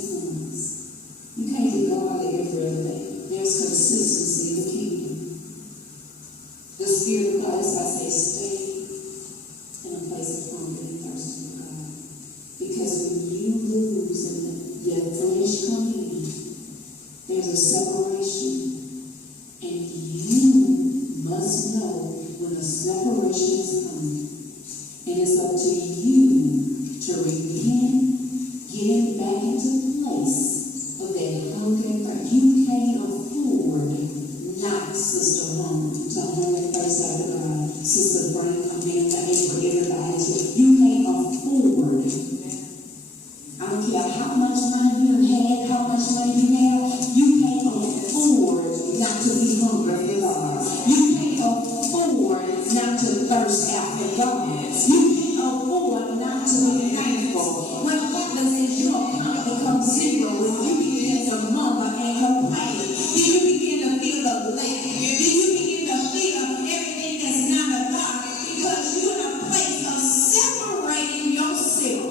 sons. You can't do God every other day. There's consistency in the kingdom. The Spirit of God, as I say, stay in a place of hunger and thirst for God. Because when you lose and the flesh comes in, there's a separation. And you must know when a separation is coming. And it's up to you to repent, get back into place of that hunger and thirst. You can't afford not, Sister to hunger and thirst after God. Sister Frank, Amanda, April, everybody. You can't afford. I don't care how much money you had, how much money you have. You can't afford not to be hungry for God. You can't afford not to thirst after God. You can't afford not to be thankful. What happens is your account becomes zero when you begin to murmur and complain. Then you begin to feel the lack. Then you begin to feel everything that's not of God because you're in a place of separating yourself.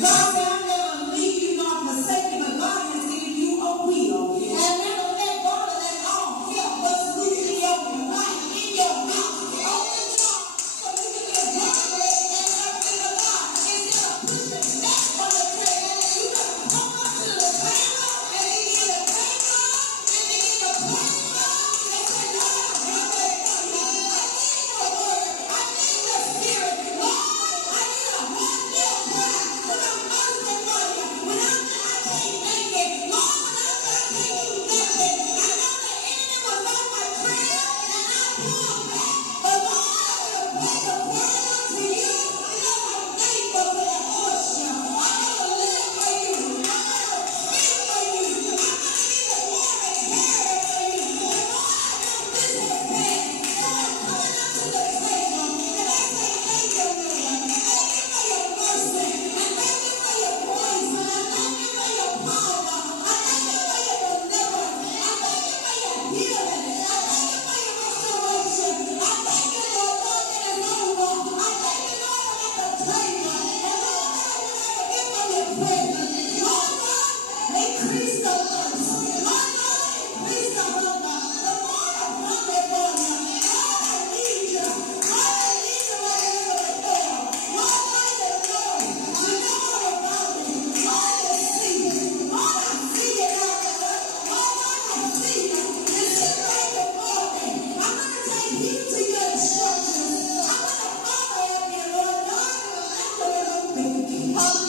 God said, I'll never leave you nor forsake you, but God has given you a will. And never let go of that all help but loose in your life, in your house, on the job, so you can get progress and everything of God. Instead of pushing back on the trail, you got to come up to the table and begin to thank God and begin to praise God and say, Lord, I'm ready for you. I need your word. I need your spirit. Lord, I need a heart filled cry because I'm thirsty for you. When I can't make it, Lord, when I can't do nothing, I know the enemy was on my trail and I pulled back. But Lord, I will pray the word unto you because I'm thankful for that portion. I'm going to live for you. I'm going to speak for you. I'm going to be the one that carry for you. And Lord, I know this has passed. So I'm coming up to the table and I say thank you, Lord. Thank you for your mercy. And thank you for your grace. And I thank you for your power. I thank you for your deliverance. I thank you for your healing. I thank you for your restoration. I thank you, Lord, that it is over. I thank you, Lord, I'm at the table. And Lord, that I will never get from your presence. Lord God, increase the thirst. Lord God, increase the hunger. The more I hunger for you. Lord, I need you. Lord, I need you like never before. Lord, I know. You know all about me. Lord, you see me. Lord, I see it out there. Lord, I see you. You sit right before me. I'm going to take heed to your instructions. I'm going to follow you, Lord God. I'm going to obey.